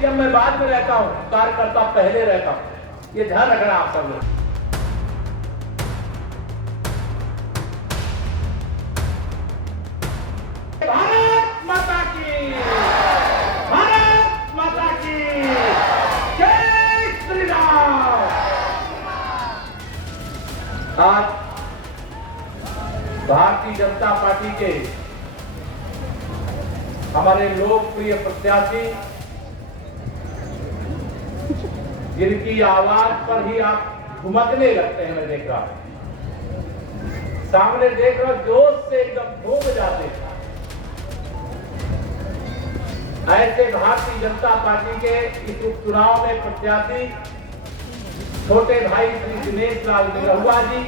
CM मैं बाद में रहता हूँ, कार्यकर्ता पहले रहता हूँ, ये ध्यान रखना आप सब लोग। भारत माता की, भारत माता की जय श्री राम। आज भारतीय जनता पार्टी के हमारे लोकप्रिय प्रत्याशी, जिनकी आवाज पर ही आप घुमकने लगते हैं, मैं देख रहा हूं, सामने देख रहा हूं, जोश से एकदम झूम जाते हैं। ऐसे भारतीय जनता पार्टी के इस उपचुनाव में प्रत्याशी छोटे भाई श्री दिनेश लाल निरहुआ जी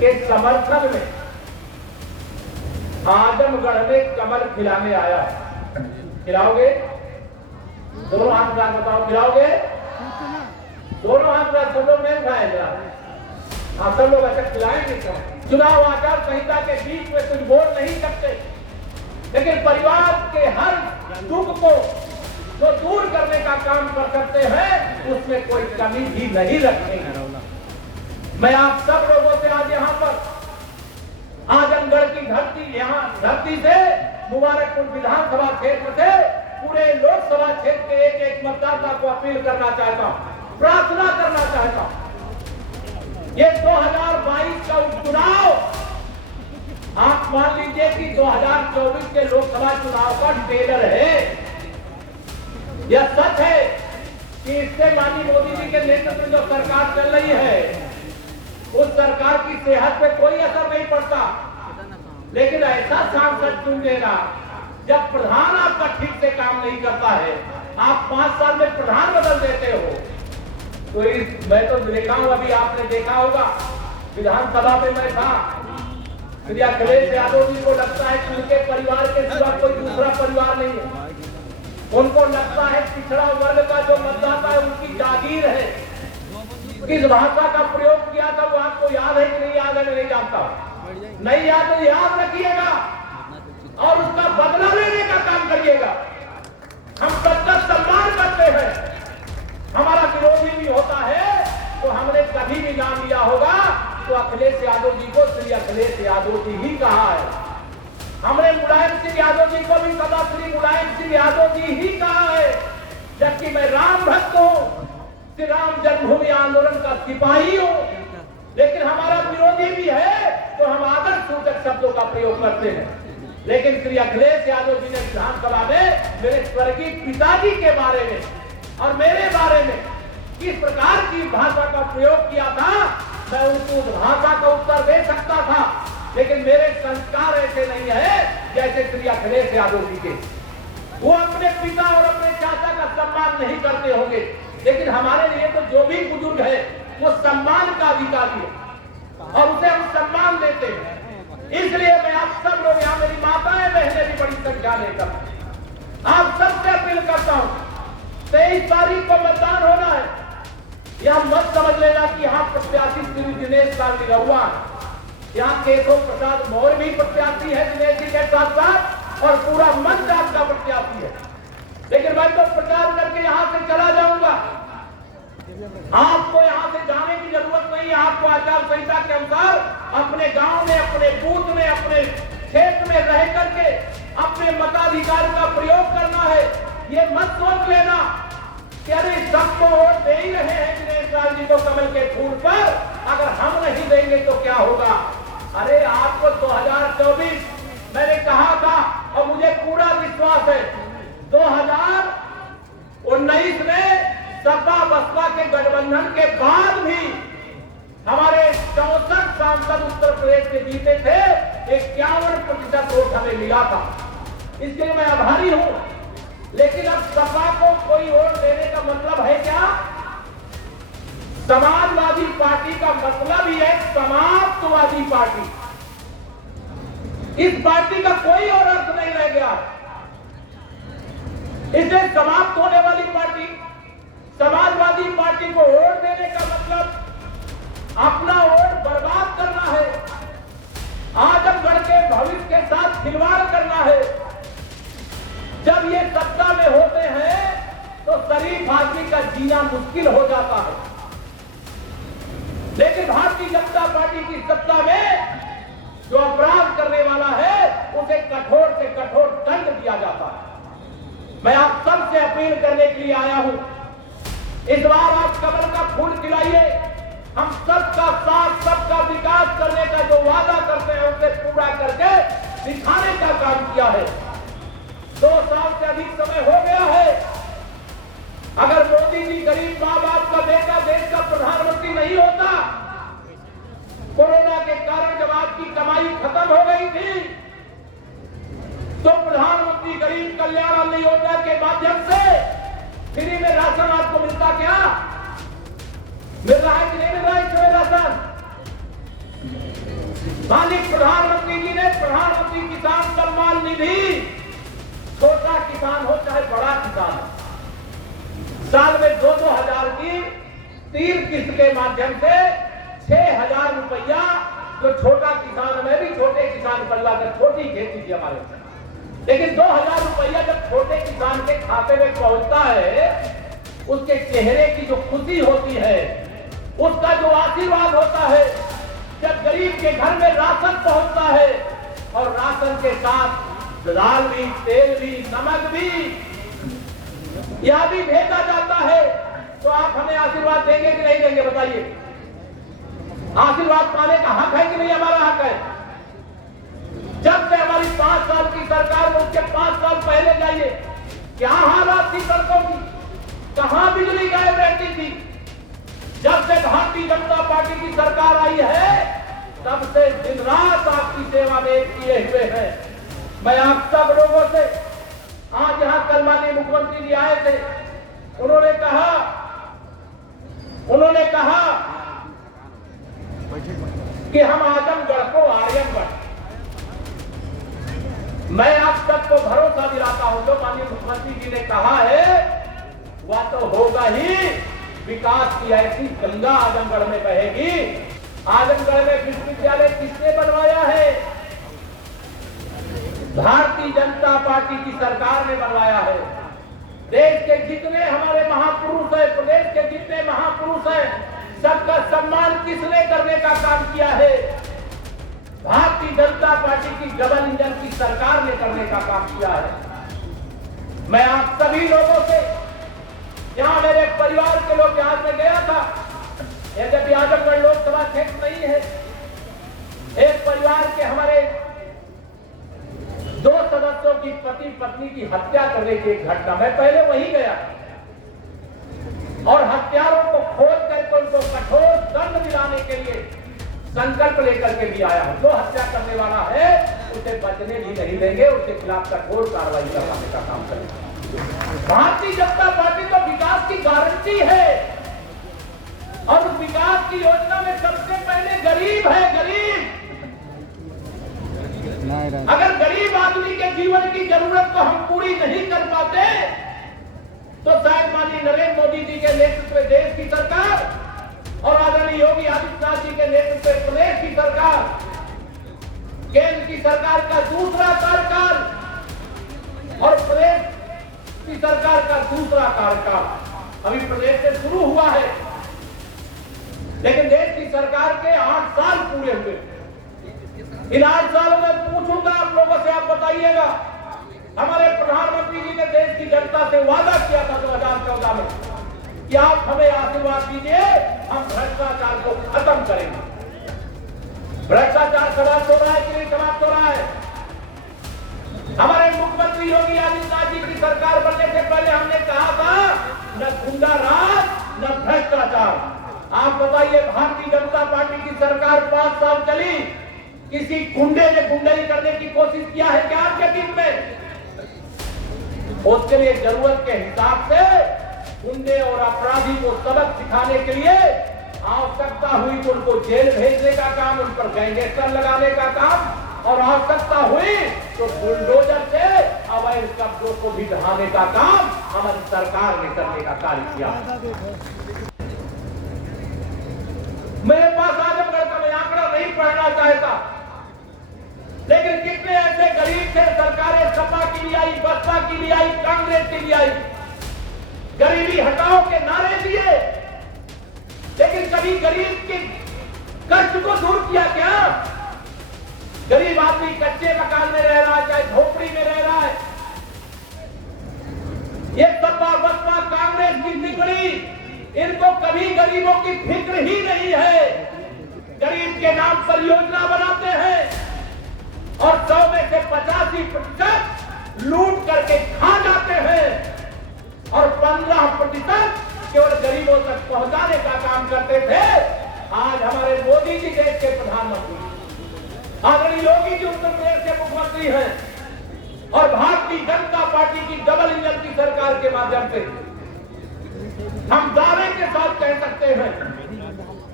के समर्थन में आजमगढ़ में कमल खिलाने आया है। खिलाओगे? दोनों हाथ में बताओ, खिलाओगे? दोनों हाथ में सब लोग नहीं उठाए जरा। हाँ, सब लोग अच्छा खिलाएंगे। चुनाव आचार संहिता के बीच में कुछ बोल नहीं सकते, लेकिन परिवार के हर दुख को जो दूर करने का काम कर सकते हैं, उसमें कोई कमी भी नहीं रखेंगे। मैं आप सब लोगों से आज यहाँ पर आजमगढ़ की धरती से, मुबारकपुर विधानसभा क्षेत्र से, पूरे लोकसभा क्षेत्र के एक एक मतदाता को अपील करना चाहता हूँ, प्रार्थना करना चाहता हूँ। ये 2022 का उपचुनाव, आप मान लीजिए कि 2024 के लोकसभा चुनाव का ट्रेलर है। यह सच है कि इससे माननीय मोदी जी के नेतृत्व में जो सरकार चल रही है, उस सरकार की सेहत पे कोई असर नहीं पड़ता, लेकिन ऐसा सांसद चुन देना, जब प्रधान आपका ठीक से काम नहीं करता है, आप 5 साल में प्रधान बदल देते हो, तो मैं तो देखा हूं, अभी आपने देखा होगा, विधानसभा में मैं था, श्री अखिलेश यादव जी को लगता है कि उनके परिवार के सिवा कोई दूसरा परिवार नहीं है। उनको लगता है पिछड़ा वर्ग का जो मतदाता है उनकी जागीर है। किस भाषा का प्रयोग किया था वो आपको याद है कि नहीं याद है, मैं नहीं जानता। नहीं याद तो याद रखिएगा और उसका बदला लेने का काम करिएगा। हम सबका सम्मान करते हैं, हमारा विरोधी भी होता है, तो हमने कभी भी नाम लिया होगा तो अखिलेश यादव जी को श्री अखिलेश यादव जी ही कहा है। हमने मुलायम सिंह यादव जी को भी सदा श्री मुलायम सिंह यादव जी ही कहा है, जबकि मैं राम भक्त हूँ, श्री राम जन्मभूमि आंदोलन का सिपाही हूँ, लेकिन हमारा विरोधी भी है तो हम आदर सूचक शब्दों का प्रयोग करते हैं। लेकिन श्री अखिलेश यादव जी ने विधानसभा में मेरे स्वर्गीय पिताजी के बारे में और मेरे बारे में किस प्रकार की भाषा का प्रयोग किया था, मैं उनको उस भाषा का उत्तर दे सकता था, लेकिन मेरे संस्कार ऐसे नहीं है जैसे श्री अखिलेश यादव जी के। वो अपने पिता और अपने चाचा का सम्मान नहीं करते होंगे, लेकिन हमारे लिए तो जो भी बुजुर्ग है वो सम्मान का अधिकारी है और उसे हम सम्मान देते हैं। इसलिए मैं आप सब लोग, यहाँ मेरी माताएं बहनें भी बड़ी संख्या लेकर, आप सबसे अपील करता हूँ, 23 तारीख को मतदान होना है। यह मत समझ लेना कि यहाँ प्रत्याशी श्री दिनेश लाल निरहुआ, यहाँ केशव प्रसाद मौर्य भी प्रत्याशी है दिनेश जी के साथ साथ, और पूरा मंच आपका प्रत्याशी है। लेकिन मैं तो प्रचार करके यहाँ से चला जाऊंगा, आपको यहाँ से जाने की जरूरत नहीं है। आपको आचार संहिता के अनुसार अपने गांव में, अपने बूथ में, अपने क्षेत्र में रह करके अपने मताधिकार का प्रयोग करना है। ये मत सोच लेना कि अरे सबको वोट दे ही रहे हैं दिनेश लाल जी को कमल के फूल पर, अगर हम नहीं देंगे तो क्या होगा। अरे आपको 2024 मैंने कहा था और मुझे पूरा विश्वास है, 2019 में सपा बसपा के गठबंधन के बाद भी हमारे 64 सांसद उत्तर प्रदेश के जीते थे, 51% वोट हमें मिला था। इसके लिए मैं आभारी हूं। लेकिन अब सपा को कोई वोट देने का मतलब है क्या? समाजवादी पार्टी का मतलब ही है समाप्तवादी पार्टी। इस पार्टी का कोई और अर्थ नहीं रह गया। इसे समाप्त होने वाली पार्टी समाजवादी पार्टी को वोट देने का मतलब अपना वोट बर्बाद करना है, आजमगढ़ के भविष्य के साथ खिलवाड़ करना है। जब ये मुश्किल हो जाता है। लेकिन भारतीय जनता पार्टी की सत्ता में जो अपराध करने वाला है उसे कठोर से कठोर दंड दिया जाता है। मैं आप सबसे अपील करने के लिए आया हूं, इस बार आप कमल का फूल खिलाइए। हम सबका साथ, सबका विकास करने का जो वादा करते हैं उसे पूरा करके दिखाने का काम किया है। 2 साल से अधिक समय हो गया है। अगर मोदी जी गरीब माँ बाप का बेटा देश का प्रधानमंत्री नहीं होता, कोरोना के कारण जब आपकी कमाई खत्म हो गई थी, तो प्रधानमंत्री गरीब कल्याण अन्न योजना के माध्यम से फ्री में राशन आपको मिलता क्या? मिल रहा है कि नहीं मिल रहा है इसमें राशन? माननीय प्रधानमंत्री जी ने प्रधानमंत्री किसान सम्मान निधि, छोटा किसान हो चाहे बड़ा किसान, साल में 2-2 हजार की 3 किस्त के माध्यम से 6,000 रुपया जो छोटा किसान में भी छोटे किसान पर लाकर छोटी खेती थी हमारे, लेकिन 2,000 रुपया जब छोटे किसान के खाते में पहुंचता है, उसके चेहरे की जो खुशी होती है, उसका जो आशीर्वाद होता है, जब गरीब के घर में राशन पहुंचता है और राशन के साथ दाल भी, तेल भी, नमक भी यह भी भेजा जाता है, तो आप हमें आशीर्वाद देंगे कि नहीं देंगे? बताइए। आशीर्वाद पाने का हक है कि नहीं? हमारा हक है। जब से हमारी 5 साल की सरकार में, उसके 5 साल पहले जाइए, क्या हालात थी सड़कों की, कहां बिजली गायब रहती थी। जब से भारतीय जनता पार्टी की सरकार आई है, तब से दिन रात आपकी सेवा में किए हुए हैं। मैं आप सब लोगों से, आज यहां कल माननीय मुख्यमंत्री जी आए थे, उन्होंने कहा कि हम आजमगढ़ को आर्यनगढ़, मैं आप सबको भरोसा दिलाता हूं, जो माननीय मुख्यमंत्री जी ने कहा है वह तो होगा ही। विकास की ऐसी गंगा आजमगढ़ में बहेगी। आजमगढ़ में विश्वविद्यालय किसने बनवाया है? भारतीय जनता पार्टी की सरकार ने बनवाया है। देश के जितने हमारे महापुरुष हैं, प्रदेश के जितने महापुरुष हैं, सबका सम्मान किसने करने का काम किया है? भारतीय जनता पार्टी की डबल इंजन की सरकार ने करने का काम किया है। मैं आप सभी लोगों से, यहां मेरे परिवार के लोग, यहां से गया था, यद्यपि आजमगढ़ लोकसभा क्षेत्र नहीं है, एक परिवार के हमारे 2 सदस्यों की पति पत्नी की हत्या करने की एक घटना, मैं पहले वहीं गया और हत्यारों को खोज करके उनको कठोर दंड दिलाने के लिए संकल्प लेकर के भी आया हूं। जो हत्या करने वाला है उसे बचने भी नहीं देंगे, उसके खिलाफ कठोर कार्रवाई करवाने का काम करेंगे। भारतीय जनता पार्टी तो विकास की गारंटी है, और उस विकास की योजना में सबसे पहले गरीब है। गरीब, अगर गरीब आदमी के जीवन की जरूरत को हम पूरी नहीं कर पाते, तो शायद माननीय नरेंद्र मोदी जी के नेतृत्व में देश की सरकार और आदरणीय योगी आदित्यनाथ जी के नेतृत्व में प्रदेश की सरकार, केंद्र की सरकार का दूसरा कार्यकाल और प्रदेश की सरकार का दूसरा कार्यकाल अभी प्रदेश से शुरू हुआ है, लेकिन देश की सरकार के 8 साल पूरे हुए। इन 8 सालों में पूछूंगा आप लोगों से, आप बताइएगा, हमारे प्रधानमंत्री जी ने देश की जनता से वादा किया था 2014 में कि आप हमें आशीर्वाद दीजिए, हम भ्रष्टाचार को खत्म करेंगे। भ्रष्टाचार समाप्त हो रहा है कि नहीं समाप्त हो रहा है? हमारे मुख्यमंत्री योगी आदित्यनाथ जी की सरकार बनने से पहले हमने कहा था, न गुंडा राज न भ्रष्टाचार। आप बताइए, भारतीय जनता पार्टी की सरकार 5 साल चली, किसी गुंडे ने गुंडाई करने की कोशिश किया है क्या आपके दिन में? उसके लिए जरूरत के हिसाब से गुंडे और अपराधी को सबक सिखाने के लिए आवश्यकता हुई तो उनको जेल भेजने का काम, उन पर गैंगस्टर लगाने का काम, और आवश्यकता हुई तो बुलडोजर से अवैध कब्जों को भी ढहाने का काम हमारी सरकार ने करने का कार्य किया। मेरे पास आजमगढ़ का मैं आंकड़ा नहीं पढ़ना चाहता, लेकिन कितने ऐसे गरीब थे, सरकारें सपा की भी आई, बसपा की भी आई, कांग्रेस की भी आई, गरीबी हटाओ के नारे दिए, लेकिन कभी गरीब के कष्ट को दूर किया क्या? गरीब आदमी कच्चे मकान में रह रहा है, चाहे झोपड़ी में रह रहा है। ये सपा बसपा कांग्रेस की बिगड़ी, इनको कभी गरीबों की फिक्र ही नहीं है। गरीब के नाम पर योजना बनाते हैं और 100 में से 85% लूट करके खा जाते हैं और 15% केवल गरीबों तक पहुंचाने का काम करते थे। आज हमारे मोदी जी देश के प्रधानमंत्री, आदरणीय योगी जी उत्तर प्रदेश के मुख्यमंत्री हैं और भारतीय जनता पार्टी की डबल इंजन की सरकार के माध्यम से हम दावे के साथ कह सकते हैं,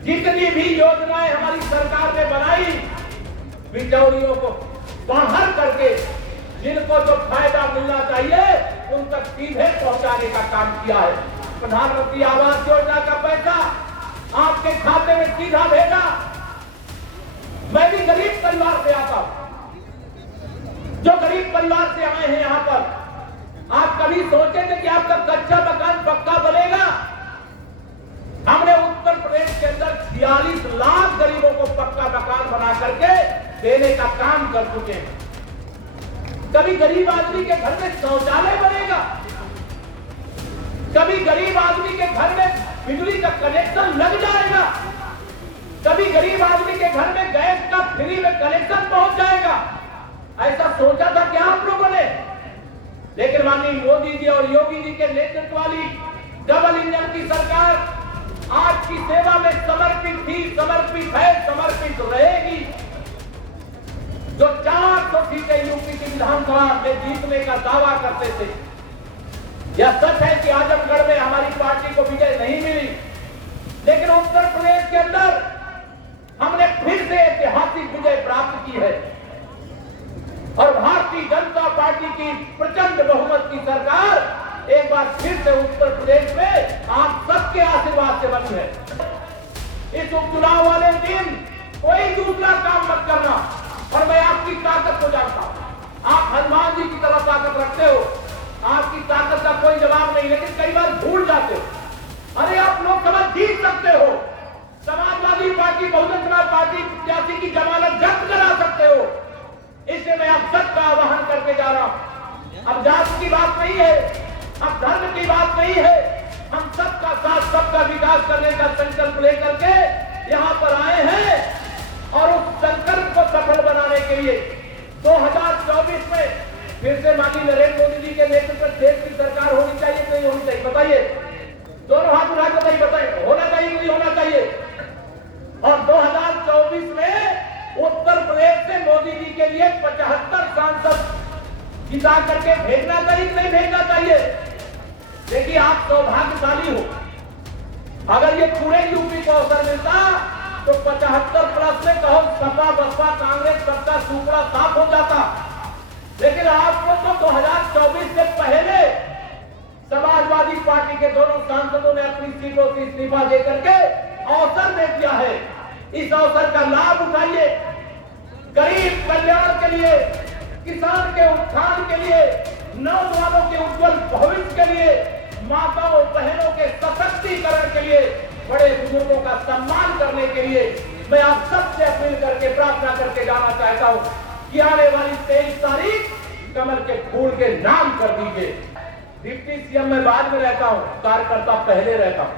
जितनी भी योजनाएं हमारी सरकार ने बनाई, बिचौलियों को बाहर करके जिनको जो फायदा मिलना चाहिए उन तक सीधे पहुंचाने का काम किया है। प्रधानमंत्री आवास योजना का पैसा आपके खाते में सीधा भेजा। मैं भी गरीब परिवार से आता हूं, जो गरीब परिवार से आए हैं यहां पर, आप कभी सोचे थे कि आपका कच्चा मकान पक्का बनेगा? हमने उत्तर प्रदेश के अंदर 46 लाख गरीबों को पक्का मकान बना करके देने का काम कर चुके हैं। कभी गरीब आदमी के घर में शौचालय बनेगा? कभी गरीब आदमी के घर में बिजली का कनेक्शन लग जाएगा? कभी गरीब आदमी के घर में गैस का फ्री में कनेक्शन पहुंच जाएगा? ऐसा सोचा था क्या आप लोगों ने? लेकिन माननीय मोदी जी और योगी जी के नेतृत्व वाली डबल इंजन की सरकार आपकी सेवा में समर्पित थी, समर्पित है, समर्पित रहेगी। जो 400 सीटें यूपी की विधानसभा में जीतने का दावा करते थे, यह सच है कि आजमगढ़ में हमारी पार्टी को विजय नहीं मिली, लेकिन उत्तर प्रदेश के अंदर हमने फिर से ऐतिहासिक विजय प्राप्त की है और भारतीय जनता पार्टी की प्रचंड बहुमत की सरकार एक बार फिर से उत्तर प्रदेश में आप सबके आशीर्वाद से बनी है। इस उपचुनाव वाले दिन कोई दूसरा काम मत करना, और मैं आपकी ताकत को जानता हूं। आप हनुमान जी की तरह ताकत रखते हो, आपकी ताकत का कोई जवाब नहीं, लेकिन कई बार भूल जाते हो। अरे आप लोकसभा जीत सकते हो, समाजवादी पार्टी, बहुजन समाज पार्टी प्रत्याशी की जमानत जब्त करा सकते हो। इसलिए मैं आप सबका आह्वान करके जा रहा हूं। अब जाति की बात नहीं है, अब धर्म की बात नहीं है, हम सबका साथ, सबका विकास करने का संकल्प लेकर के यहाँ पर आए हैं और उस संकल्प को सफल बनाने के लिए 2024 में फिर से माननीय नरेंद्र मोदी जी के नेतृत्व में देश की सरकार होनी चाहिए, नहीं होनी चाहिए? बताइए, दोनों हाथ उठा के बताइए, होना चाहिए नहीं होना चाहिए? और 2024 में उत्तर प्रदेश से मोदी जी के लिए 75 सांसद जिता करके भेजना चाहिए, नहीं भेजना चाहिए? देखिए, आप सौभाग्यशाली हो, अगर ये पूरे यूपी को अवसर मिलता तो 75 प्लस में कहो सपा बसपा कांग्रेस सबका सूपड़ा साफ हो जाता। लेकिन आपको तो 2024 से पहले समाजवादी पार्टी के दोनों सांसदों ने अपनी सीटों से इस्तीफा देकर के अवसर दे दिया है। इस अवसर का लाभ उठाइए, गरीब कल्याण के लिए, किसान के उत्थान के लिए, नौजवानों के उज्जवल भविष्य के लिए, माताओं बहनों के सशक्तिकरण के लिए, बड़े बुजुर्गों का सम्मान करने के लिए मैं आप सबसे अपील करके प्रार्थना करके जाना चाहता हूं कि आने वाली 23 तारीख कमल के फूल के नाम कर दीजिए। डिप्टी सीएम में बाद में रहता हूं, कार्यकर्ता पहले रहता हूं,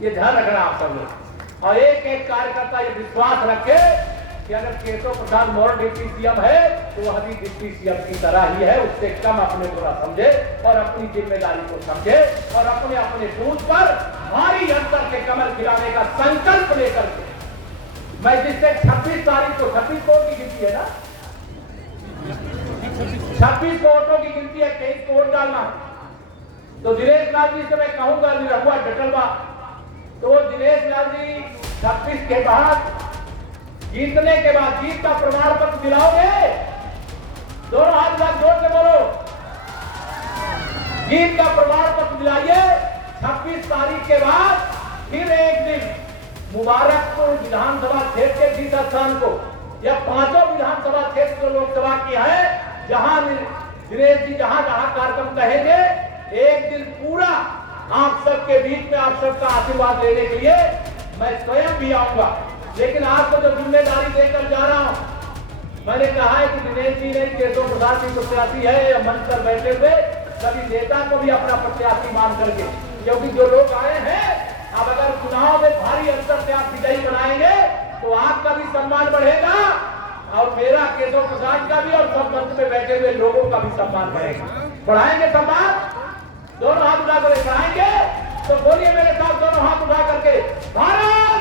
ये ध्यान रखना आप सब लोग। और एक एक कार्यकर्ता ये विश्वास रखे कि अगर केशव प्रसाद मौर्य डिप्टी सीएम है तो वह भी डिप्टी सीएम की तरह ही है, उससे कम अपने को न समझे और अपनी जिम्मेदारी को समझे और अपने अपने बूथ पर भारी अंतर से कमल खिलाने का संकल्प लेकर के मैं जिससे 26 तारीख को 26 वोट की गिनती है ना, 26 वोटों की गिनती है, 23 को वोट डालना। तो दिनेश लाल जी से मैं कहूंगा निरहुआ डटलवा, तो वो दिनेश लाल जी 26 के बाद जीतने के बाद जीत का प्रमाण पत्र दिलाओगे? दोनों हाथ साथ जोर से बोलो, जीत का प्रमाण पत्र दिलाइए। 26 तारीख के बाद फिर एक दिन मुबारकपुर विधानसभा क्षेत्र के जिस स्थान को या 5 विधानसभा क्षेत्र लोकसभा की है, जहां दिनेश जी जहां कार्यक्रम कहेंगे, एक दिन पूरा आप सबके बीच में आप सबका आशीर्वाद लेने के लिए मैं स्वयं भी आऊंगा। लेकिन आपको जो जिम्मेदारी देकर जा रहा हूं, मैंने कहा है कि दिनेश जी ने केशव प्रसाद जी प्रत्याशी है या मंच पर बैठे हुए सभी नेता को भी अपना प्रत्याशी मान करके, क्योंकि जो लोग आए हैं, अब अगर चुनाव में भारी अंतर से आप विजयी बनाएंगे तो आपका भी सम्मान बढ़ेगा और मेरा केशव प्रसाद का भी और सब मंच में बैठे हुए लोगों का भी सम्मान बढ़ेगा। बढ़ाएंगे सम्मान, दोनों हाथ उठा कर बढ़ाएंगे। तो बोलिए मेरे साथ दोनों हाथ उठा करके भारत